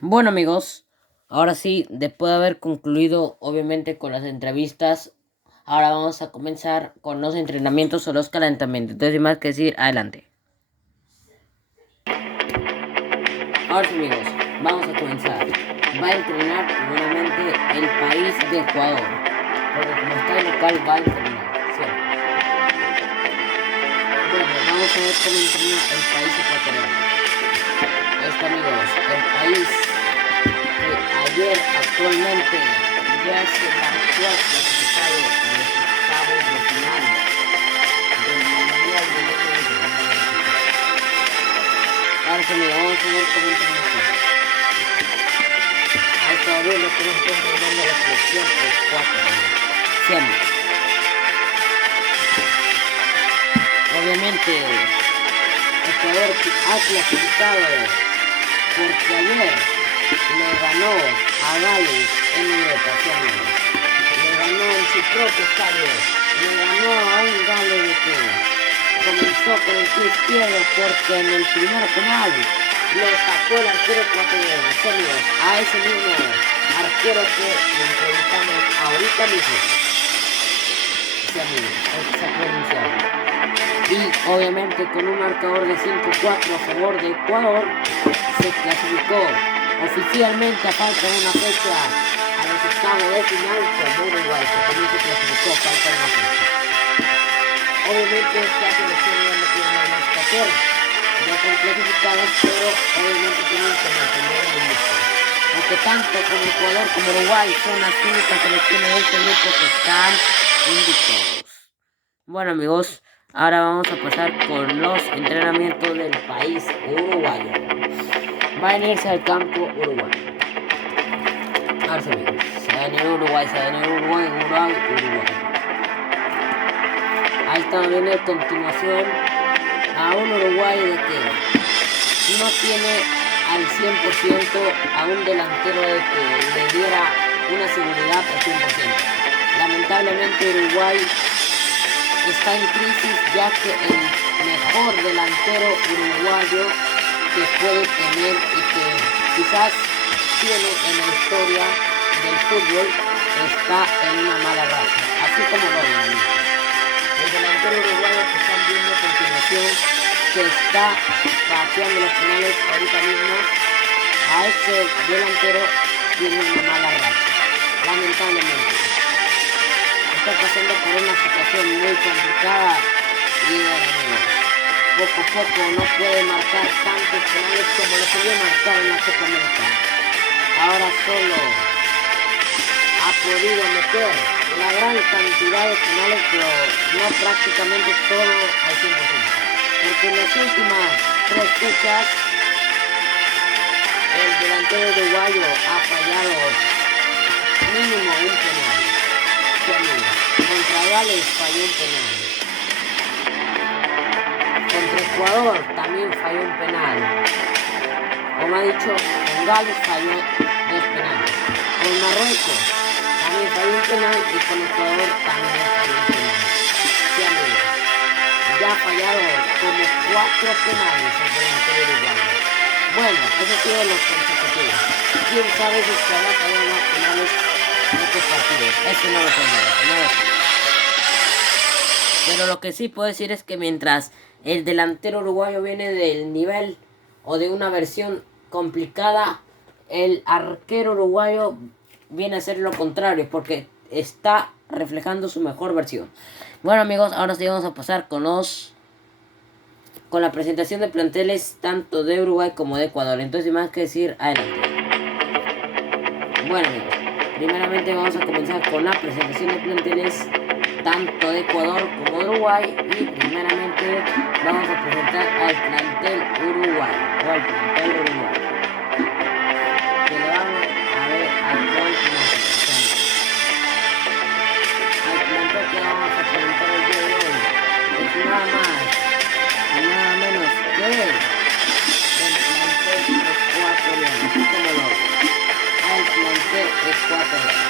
Bueno amigos, ahora sí, después de haber concluido obviamente con las entrevistas, ahora vamos a comenzar con los entrenamientos o los calentamientos. Entonces, sin más que decir, adelante. Ahora sí amigos, vamos a comenzar. Va a entrenar primeramente el país de Ecuador, porque como está el local va a entrenar, ¿cierto? Bueno, vamos a ver cómo entrena el país ecuatoriano. Esto amigos, el país que ayer actualmente ya es el actual clasificado en los octavos de final del Mundial de 2023. Ahora sí, mira, vamos a ver cómo entrena esto. Hasta ahora lo que nos está entrenando la selección es 4 años. Siempre. Obviamente, Ecuador ha clasificado porque ayer le ganó a Gales en Europa, le ganó en su propio estadio, le ganó a un Gales que comenzó con el pie izquierdo porque en el primer penal le sacó el arquero ecuatoriano. Amigos, a ese mismo arquero que le entrevistamos ahorita mismo. Sí, amigos, se ha pronunciado. Y obviamente con un marcador de 5-4 a favor de Ecuador, se clasificó oficialmente a falta de una fecha a los octavos de final como Uruguay, que también se clasificó a falta de una fecha. Obviamente esta selección ya no tiene nada más que hacer, ya son clasificadas, pero obviamente tienen que mantener el invicto. Porque tanto como Ecuador como Uruguay son las únicas selecciones de este grupo que están invictos. Bueno amigos, ahora vamos a pasar con los entrenamientos del país uruguayo. Va a venirse al campo Uruguay. Ahora sí amigos, se va a venir Uruguay, Uruguay. Ahí está viendo a continuación a un Uruguay de que no tiene al 100% a un delantero de que le diera una seguridad al 100%. Lamentablemente Uruguay está en crisis ya que el mejor delantero uruguayo que puede tener y que quizás tiene en la historia del fútbol está en una mala racha, así como lo ven. El delantero uruguayo que están viendo a continuación, que está pateando los penales ahorita mismo, a ese delantero tiene una mala racha, lamentablemente. Está pasando por una situación muy complicada y bueno, poco a poco no puede marcar tantos penales como lo solía marcar en la Copa América. Ahora solo ha podido meter una gran cantidad de penales, pero no prácticamente todo al 100%. Porque en las últimas 3 fechas el delantero uruguayo ha fallado mínimo un penal. Contra Gales falló un penal. Contra Ecuador también falló un penal. Como ha dicho, con Gales falló 2 penales. Con Marruecos también falló un penal y con Ecuador también falló un penal. Sí, amigos, ya ha fallado como 4 penales el delantero uruguayo. Bueno, eso ha sido los consecutivos. Quién sabe si se habrá fallado más penales en estos partidos. Eso no lo tenemos, no lo sé. Pero lo que sí puedo decir es que mientras el delantero uruguayo viene del nivel o de una versión complicada, el arquero uruguayo viene a ser lo contrario porque está reflejando su mejor versión. Bueno amigos, ahora sí vamos a pasar con la presentación de planteles tanto de Uruguay como de Ecuador. Entonces, sin más que decir, adelante. Bueno amigos, primeramente vamos a comenzar con la presentación de planteles tanto de Ecuador como de Uruguay y primeramente vamos a presentar al plantel Uruguay o al plantel Uruguay que lo vamos a ver a continuación. Al plantel que vamos a presentar el día de hoy es nada más y nada menos que el plantel ecuatoriano, así como lo ven, al plantel ecuatoriano.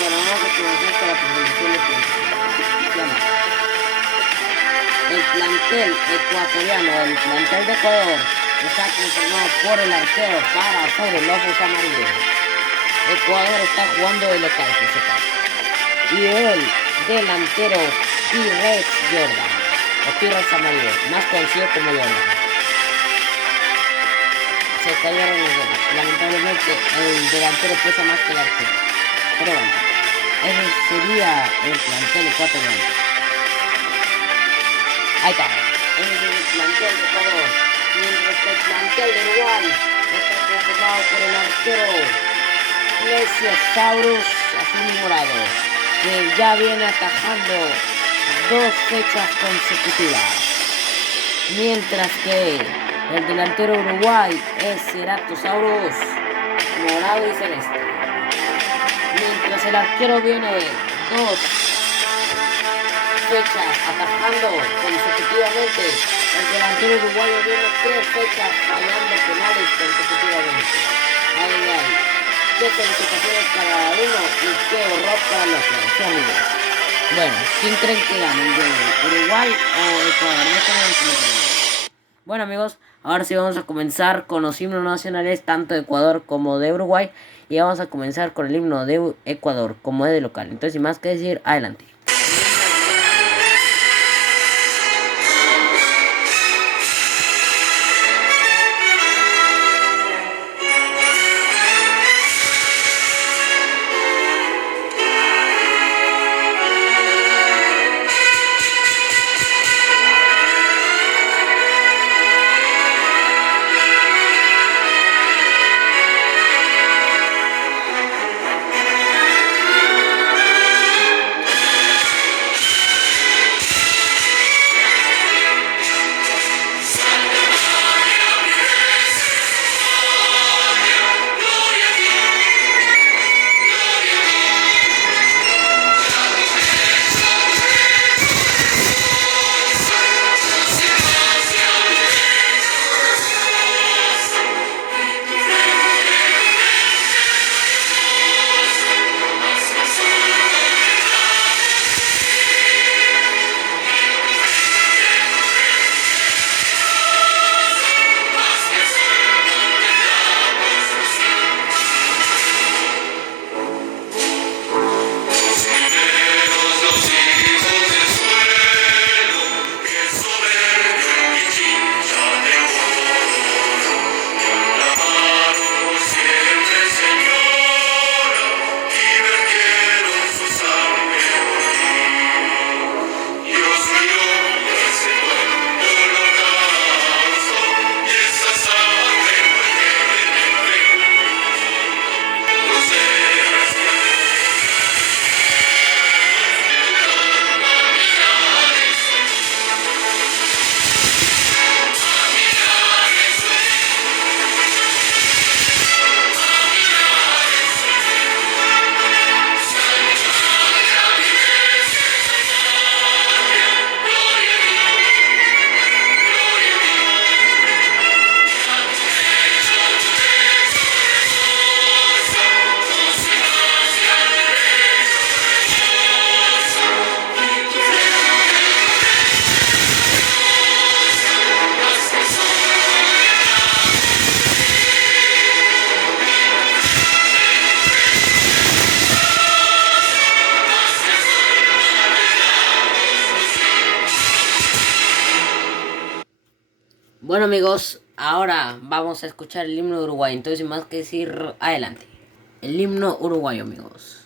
Bueno, vamos a comenzar con la presentación de plantel. El plantel ecuatoriano, el plantel de Ecuador, está conformado por el arquero para sobre los ojos amarillos. Ecuador está jugando de local, que sepa. Y el delantero T-Rex Jordan, o T-Rex amarillo, más conocido como Jordan. Se cayeron los dos. Lamentablemente el delantero pesa más que el arquero. Pero bueno, ese sería el plantel ecuatoriano. Ahí está. Ese es el plantel de Ecuador. Mientras que el plantel de Uruguay está conformado por el arquero Plesiosaurus azul y morado, que ya viene atajando 2 fechas consecutivas. Mientras que el delantero Uruguay es Ceratosaurus morado y celeste. Mientras el arquero viene 2 fechas atajando consecutivamente, el delantero uruguayo viene 3 fechas fallando penales consecutivamente. Ay, ay. Qué felicitaciones para uno y qué horror para el otro, ¿sí, amigos? Bueno, ¿quién creen que gane? ¿Uruguay o Ecuador? No tenemos. Bueno, amigos, ahora sí vamos a comenzar con los himnos nacionales tanto de Ecuador como de Uruguay. Y vamos a comenzar con el himno de Ecuador como es de local. Entonces, sin más que decir, adelante. Bueno, amigos, ahora vamos a escuchar el himno de Uruguay. Entonces, sin más que decir, adelante. El himno uruguayo, amigos.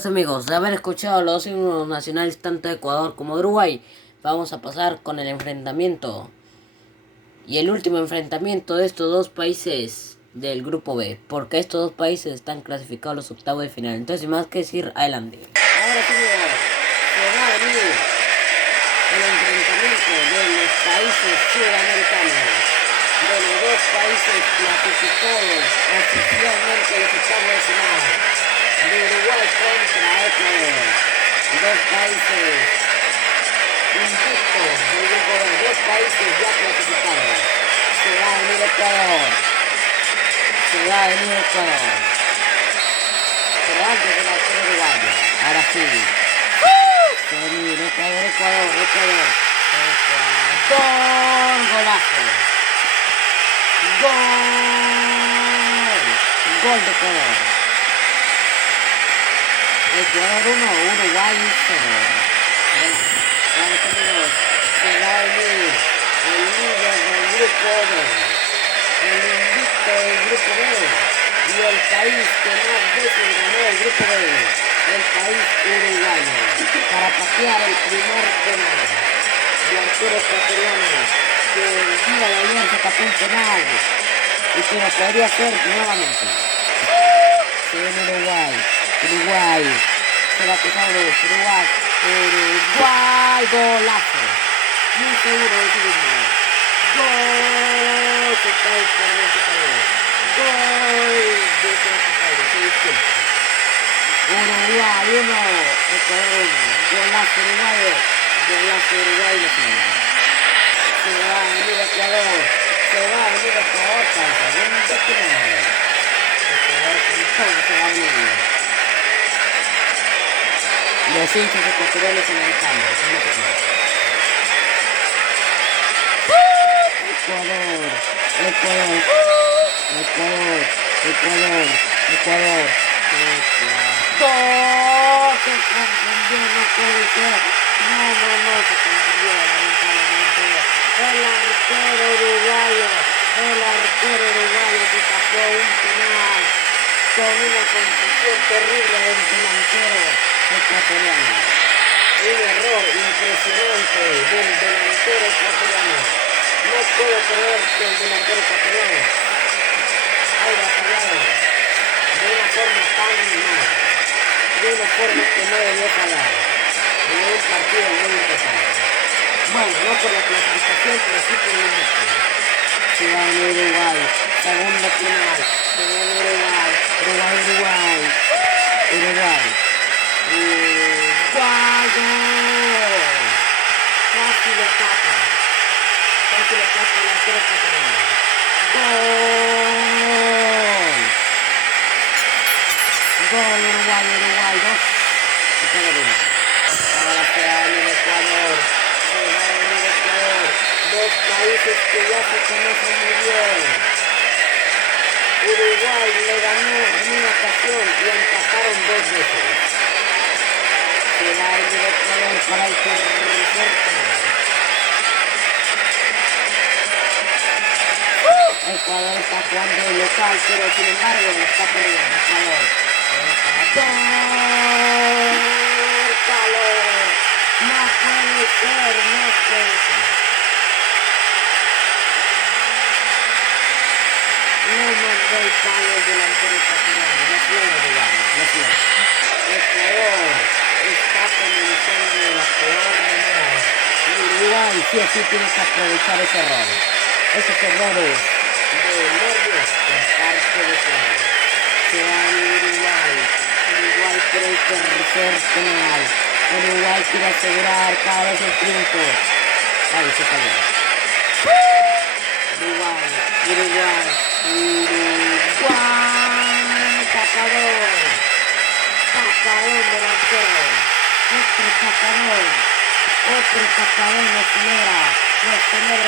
Buenas amigos, de haber escuchado los himnos nacionales tanto de Ecuador como de Uruguay, vamos a pasar con el enfrentamiento y el último enfrentamiento de estos dos países del grupo B, porque estos dos países están clasificados a los octavos de final. Entonces, sin más que decir, adelante. Ahora amigos, se va a venir el enfrentamiento de los países sudamericanos, de los dos países clasificados oficialmente a los octavos de final, de Uruguay contra Ecuador, dos países invictos del grupo B, dos países ya clasificados. Se va a venir Ecuador, se va a venir Ecuador, pero antes de la acción uruguaya, ahora sí, se va a venir Ecuador, Ecuador, golazo, gol de Ecuador. Ecuador 1, Uruguay 0. Ahora amigos, se va a venir el líder del grupo B, el invicto del grupo B y el país que más veces ganó el grupo B, el país uruguayo, para patear el primer penal. El arquero ecuatoriano que el día de ayer se tapó un penal y que lo podría hacer nuevamente. Se viene Uruguay, se va a pasar Uruguay, golazo, muy seguro de sí mismo, gol, se cae se disculpa, Uruguay 1, Ecuador 1, golazo Uruguay lo siento, se va a venir Ecuador para el segundo final, Ecuador con todo se va a venir. Los hinchas ecuatorianos americanos. Ecuador. ¡Oh! Se confundió, no puede ser. No, se confundió, lamentablemente. El arquero uruguayo se tapó un penal con una confusión terrible del delantero ecuatoriano. Un error impresionante del delantero ecuatoriano. No puedo creer que el delantero ecuatoriano haya fallado de una forma tan mala, de una forma que no debió fallar en un partido muy importante. Bueno, no por la clasificación, pero sí por el invicto. Se va en Uruguay, segundo penal, se va en Uruguay. Casi le tapa la arquero ecuatoriano. Gol Uruguay 2. Ahora se va a venir Ecuador. Dos países que ya se conocen muy bien. Uruguay le ganó en una ocasión y empataron 2 veces. Se va a venir Ecuador para el tercer penal. Ecuador está jugando de local, pero sin embargo lo está perdiendo. Ecuador. ¡Córtalo! No puede ser. No mandó el palo el delantero ecuatoriano. No tiene. Ecuador está comenzando de la peor manera. Uruguay sí o sí tiene que aprovechar ese error. Esos errores de nervios por parte de Ecuador. Se va a Uruguay por el tercer penal. Uruguay quiere asegurar cada vez el triunfo. Ahí se cayó. Uruguay. Tapadón del arquero. Otro tapadón lo celebra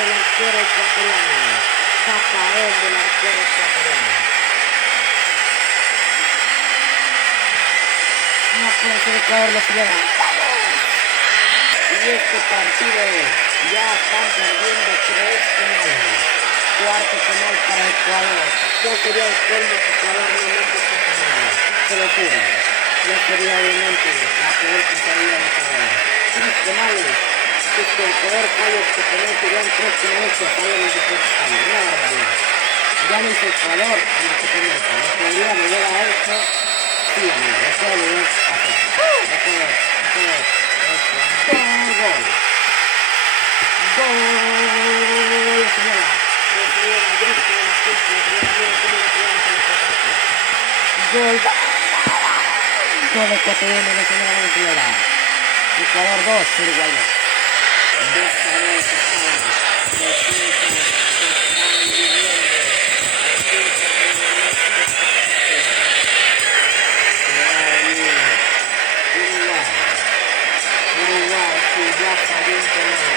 el arquero ecuatoriano. Tapadón del arquero ecuatoriano. No puede ser Ecuador lo celebra. Y este partido ya están perdiendo 3 penales. Cuarto penal para Ecuador. Ya sería el colmo que Ecuador no mete este penal. Se lo juro. ya sería obviamente la peor pesadilla de Ecuador. 3 penales. Si es que Ecuador falla este penal, serían 3 penales que fallan en su propio estadio. Una barbaridad. Ya lo hizo Ecuador en la Copa América. Lo podría volver a hecho. Sí, amigo, lo puede volver a hacer. Ecuador. Gol. Gol. Señora. Gol. Gol ecuatoriano, señora. Ecuador 2, Uruguay 2. Uruguay, que ya salió un penal.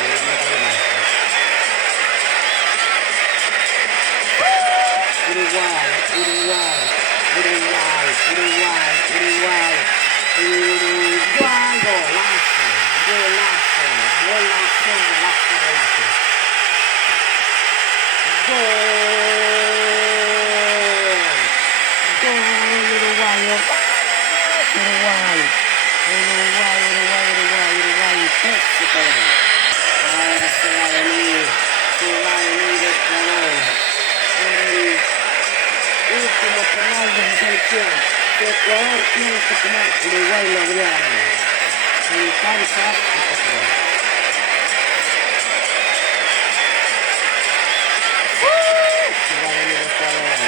Uruguay, golazo. Gol uruguayo. Uruguay, 3-0. Ahora se va a venir Ecuador. Último penal de su selección. Si Ecuador tiene este penal, Uruguay lo habría ganado. En cancha y Ecuador. Se va a venir Ecuador.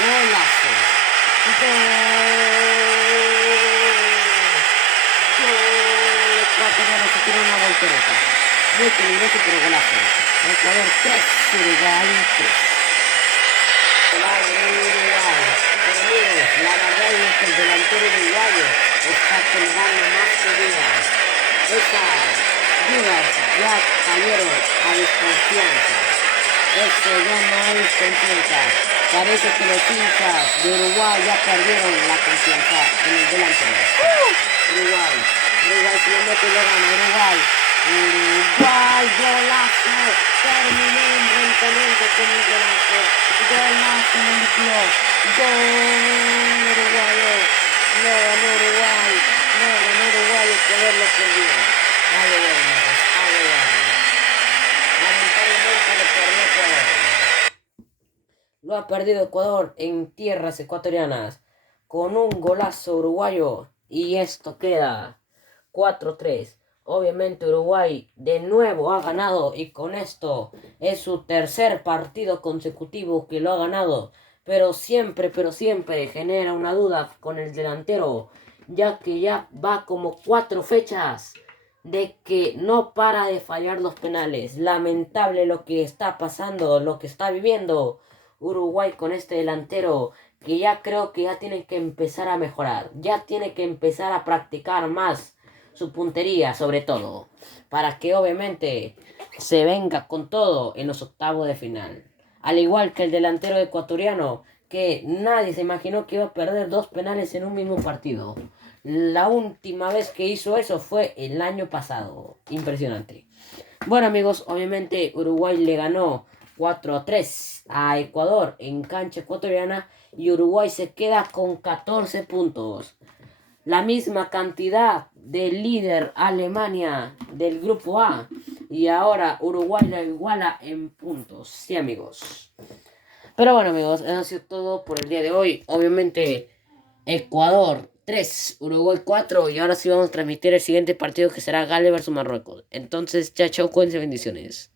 Golazo. Ecuatoriano se tira una voltereta. Muy peligroso, pero golazo. Ecuador 3, Uruguay 3. Va a venir Uruguay. Pero amigos, la verdad es que el delantero uruguayo está generando más que dudas. Esas dudas ya cayeron a desconfianza. Eso ya no hay confianza. Parece que los hinchas de Uruguay ya perdieron la confianza en el delantero. Uruguay se lo mete y lo gana. Uruguay, golazo. Terminó inmediatamente con el golazo. Golazo limpio. Gol uruguayo. No ganó Uruguay. Ecuador lo perdió. Lamentablemente lo perdió Ecuador. Lo ha perdido Ecuador en tierras ecuatorianas con un golazo uruguayo y esto queda 4-3. Obviamente Uruguay de nuevo ha ganado y con esto es su tercer partido consecutivo que lo ha ganado, pero siempre genera una duda con el delantero, ya que ya va como 4 fechas de que no para de fallar los penales. Lamentable lo que está pasando, lo que está viviendo Uruguay con este delantero, que ya creo que ya tiene que empezar a mejorar, ya tiene que empezar a practicar más su puntería, sobre todo, para que obviamente se venga con todo en los octavos de final. Al igual que el delantero ecuatoriano, que nadie se imaginó que iba a perder 2 penales en un mismo partido. La última vez que hizo eso fue el año pasado. Impresionante. Bueno amigos, obviamente Uruguay le ganó 4-3 a Ecuador en cancha ecuatoriana y Uruguay se queda con 14 puntos. La misma cantidad del líder Alemania del grupo A. Y ahora Uruguay la iguala en puntos. Sí amigos. Pero bueno amigos, eso ha sido todo por el día de hoy. Obviamente Ecuador 3, Uruguay 4. Y ahora sí vamos a transmitir el siguiente partido que será Gales vs Marruecos. Entonces, chao, cuídense, bendiciones.